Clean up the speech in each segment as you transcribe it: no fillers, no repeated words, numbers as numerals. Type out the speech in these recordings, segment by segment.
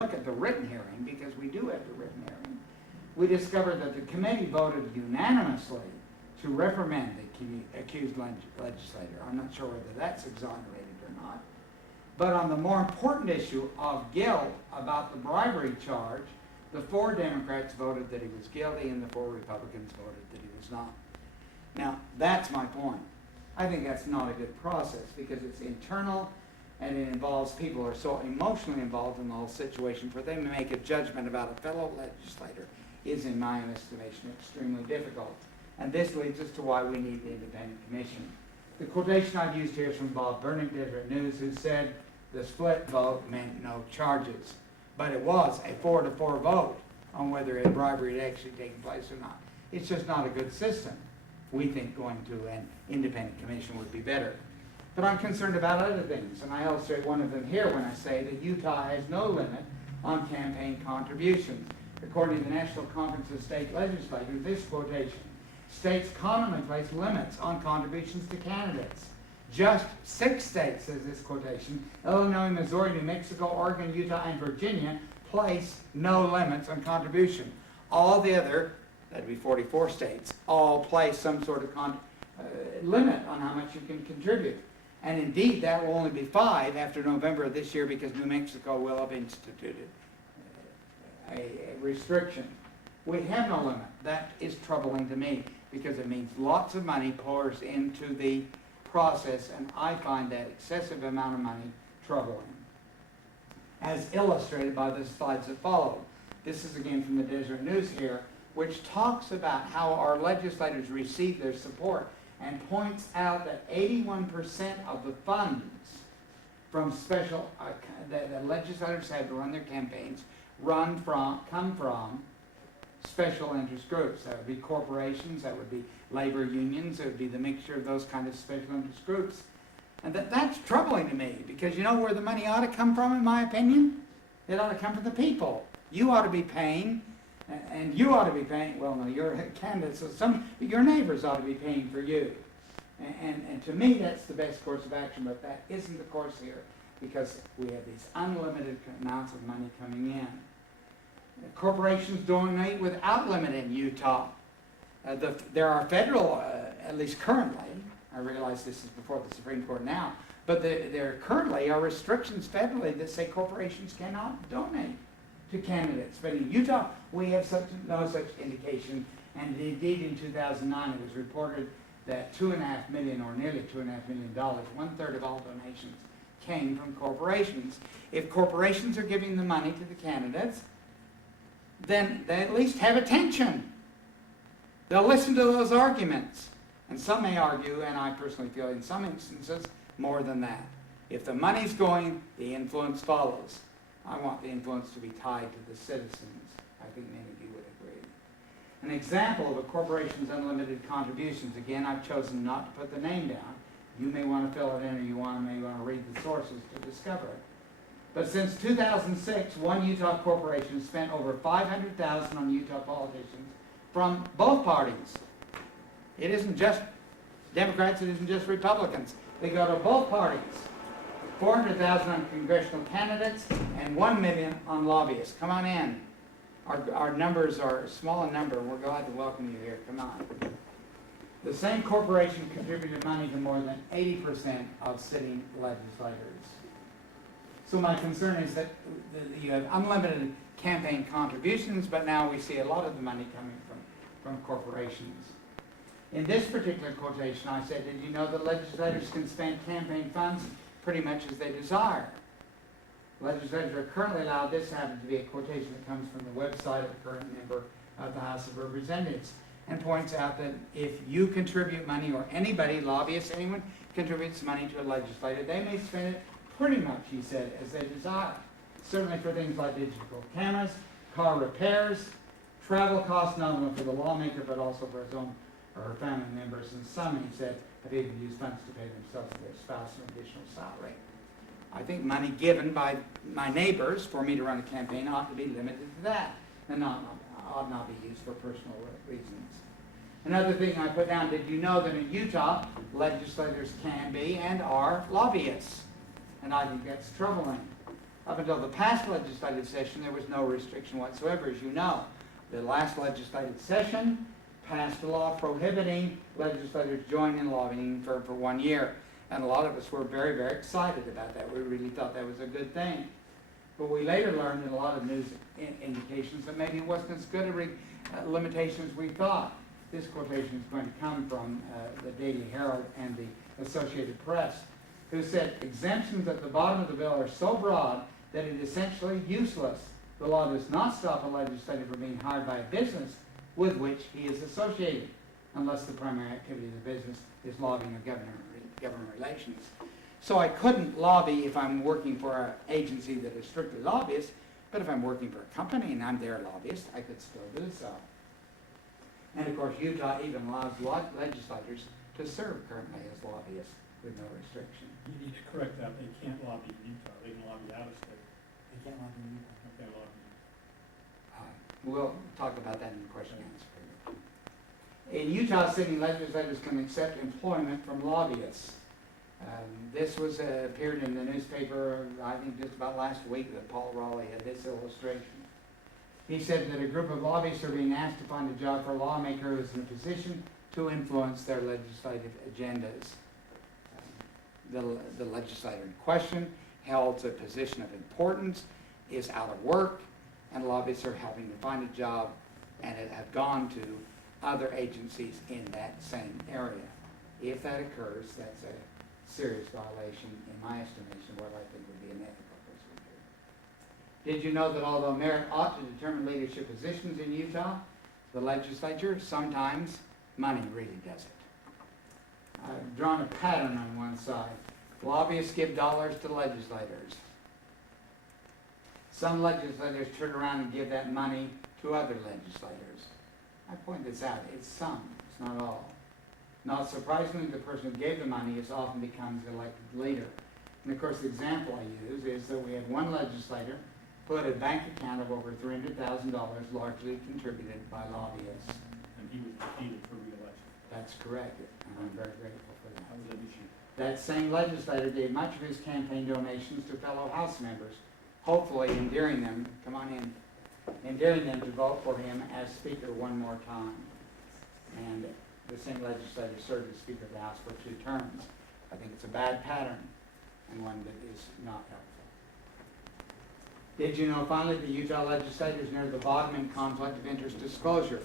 look at the written hearing, because we do have the written hearing, we discovered that the committee voted unanimously to reprimand the accused legislator. I'm not sure whether that's exonerated or not. But on the more important issue of guilt about the bribery charge, the 4 Democrats voted that he was guilty and the 4 Republicans voted that he was not. Now, that's my point. I think that's not a good process because it's internal and it involves people who are so emotionally involved in the whole situation. For them to make a judgment about a fellow legislator is, in my estimation, extremely difficult. And this leads us to why we need the independent commission. The quotation I've used here is from Bob Burnick, Deseret News, who said the split vote meant no charges. But it was a 4-4 vote on whether a bribery had actually taken place or not. It's just not a good system. We think going to an independent commission would be better. But I'm concerned about other things, and I illustrate one of them here when I say that Utah has no limit on campaign contributions. According to the National Conference of State Legislators, this quotation, states commonly place limits on contributions to candidates. Just 6 states, says this quotation, Illinois, Missouri, New Mexico, Oregon, Utah, and Virginia, place no limits on contribution. All the other, that'd be 44 states, all place some sort of limit on how much you can contribute. And indeed, that will only be 5 after November of this year because New Mexico will have instituted a restriction. We have no limit. That is troubling to me because it means lots of money pours into the process, and I find that excessive amount of money troubling. As illustrated by the slides that follow. This is again from the Deseret News here, which talks about how our legislators receive their support and points out that 81% of the funds from special that legislators have to run their campaigns come from special interest groups. That would be corporations, that would be labor unions, it would be the mixture of those kind of special interest groups. And that's troubling to me because you know where the money ought to come from, in my opinion? It ought to come from the people. You ought to be paying, and you ought to be paying, well, no, you're a candidate, so your neighbors ought to be paying for you. And to me, that's the best course of action, but that isn't the course here because we have these unlimited amounts of money coming in. Corporations donate without limit in Utah. There are federal, at least currently, I realize this is before the Supreme Court now, but there currently are restrictions federally that say corporations cannot donate to candidates. But in Utah, we have no such indication, and indeed in 2009 it was reported that $2.5 million, or nearly $2.5 million, 1/3 of all donations, came from corporations. If corporations are giving the money to the candidates, then they at least have attention. They'll listen to those arguments. And some may argue, and I personally feel in some instances, more than that. If the money's going, the influence follows. I want the influence to be tied to the citizens. I think many of you would agree. An example of a corporation's unlimited contributions, again, I've chosen not to put the name down. You may want to fill it in or you may want to read the sources to discover it. But since 2006, one Utah corporation spent over $500,000 on Utah politicians from both parties. It isn't just Democrats, it isn't just Republicans. They go to both parties. $400,000 on congressional candidates and $1 million on lobbyists. Come on in. Our numbers are small in number. We're glad to welcome you here. Come on. The same corporation contributed money to more than 80% of sitting legislators. So my concern is that you have unlimited campaign contributions, but now we see a lot of the money coming from corporations. In this particular quotation, I said, did you know that legislators can spend campaign funds pretty much as they desire? Legislators are currently allowed, this happens to be a quotation that comes from the website of a current member of the House of Representatives, and points out that if you contribute money, or anybody, lobbyists, anyone, contributes money to a legislator, they may spend it pretty much, he said, as they desire. Certainly for things like digital cameras, car repairs, travel costs, not only for the lawmaker, but also for his own or her family members. And some, he said, have even used funds to pay themselves and their spouse an additional salary. I think money given by my neighbors for me to run a campaign ought to be limited to that, and ought not be used for personal reasons. Another thing I put down, did you know that in Utah, legislators can be and are lobbyists? And I think that's troubling. Up until the past legislative session, there was no restriction whatsoever, as you know. The last legislative session passed a law prohibiting legislators joining lobbying for 1 year. And a lot of us were very, very excited about that. We really thought that was a good thing. But we later learned in a lot of news indications that maybe it wasn't as good a limitation as we thought. This quotation is going to come from the Daily Herald and the Associated Press, who said, exemptions at the bottom of the bill are so broad that it is essentially useless. The law does not stop a legislator from being hired by a business with which he is associated, unless the primary activity of the business is lobbying or government relations. So I couldn't lobby if I'm working for an agency that is strictly lobbyist, but if I'm working for a company and I'm their lobbyist, I could still do so. And of course, Utah even allows legislators to serve currently as lobbyists with no restriction. You need to correct that. They can't lobby in Utah. They can lobby out of state. They can't lobby in Utah. They can't lobby. We'll talk about that in the question and answer period. In Utah, sitting legislators can accept employment from lobbyists. This was appeared in the newspaper, I think just about last week, that Paul Raleigh had this illustration. He said that a group of lobbyists are being asked to find a job for a lawmaker who is in a position to influence their legislative agendas. The legislator in question holds a position of importance, is out of work, and lobbyists are helping to find a job and have gone to other agencies in that same area. If that occurs, that's a serious violation, in my estimation, of what I think would be an ethical procedure. Did you know that although merit ought to determine leadership positions in Utah, the legislature, sometimes money really does it? I've drawn a pattern on one side. Lobbyists give dollars to legislators. Some legislators turn around and give that money to other legislators. I point this out. It's some. It's not all. Not surprisingly, the person who gave the money is often becomes the elected leader. And of course, the example I use is that we had one legislator put a bank account of over $300,000 largely contributed by lobbyists. And he was defeated for re-election. That's correct. And I'm very grateful for that. How was that issue? That same legislator gave much of his campaign donations to fellow House members, hopefully endearing them, come on in, endearing them to vote for him as Speaker one more time. And the same legislator served as Speaker of the House for 2 terms. I think it's a bad pattern and one that is not helpful. Did you know, finally, the Utah legislature is near the bottom in conflict of interest disclosure?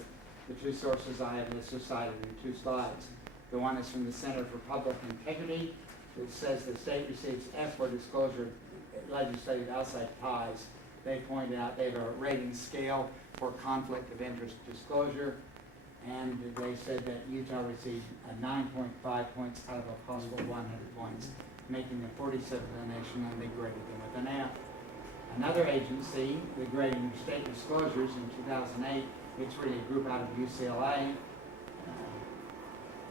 The 2 sources I have listed cited in 2 slides. The one is from the Center for Public Integrity. It says the state receives F for disclosure of legislative outside ties. They point out they have a rating scale for conflict of interest disclosure, and they said that Utah received a 9.5 points out of a possible 100 points, making them 47th in the nation, and they graded them with an F. Another agency, the Grading State Disclosures in 2008, it's really a group out of UCLA,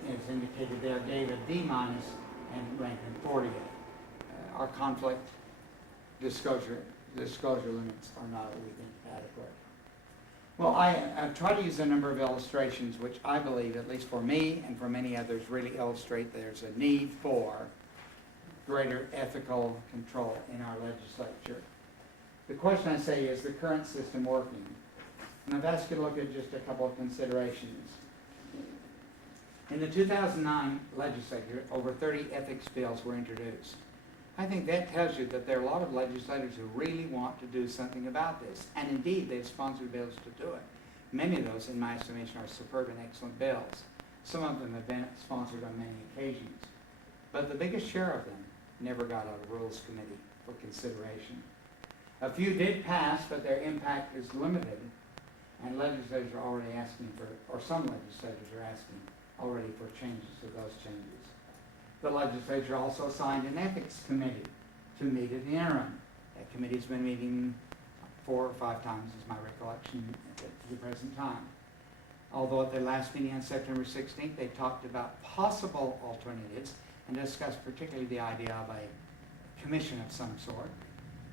it's indicated there, gave a D- and ranked in 40th. Our conflict disclosure limits are not, we think, adequate. Well, I've tried to use a number of illustrations which I believe, at least for me and for many others, really illustrate there's a need for greater ethical control in our legislature. The question I say is the current system working? And I've asked you to look at just a couple of considerations. In the 2009 legislature, over 30 ethics bills were introduced. I think that tells you that there are a lot of legislators who really want to do something about this. And indeed, they've sponsored bills to do it. Many of those, in my estimation, are superb and excellent bills. Some of them have been sponsored on many occasions. But the biggest share of them never got out of Rules Committee for consideration. A few did pass, but their impact is limited. And legislators are already asking for, or some legislators are asking already for changes to those changes. The legislature also assigned an ethics committee to meet in the interim. That committee's been meeting 4 or 5 times, is my recollection, to the present time. Although at their last meeting on September 16th, they talked about possible alternatives and discussed particularly the idea of a commission of some sort.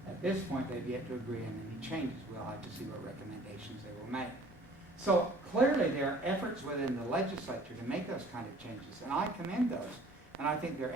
At this point, they've yet to agree on any changes. We'll have to see what recommendations they will make. So clearly there are efforts within the legislature to make those kind of changes, and I commend those. And I think they're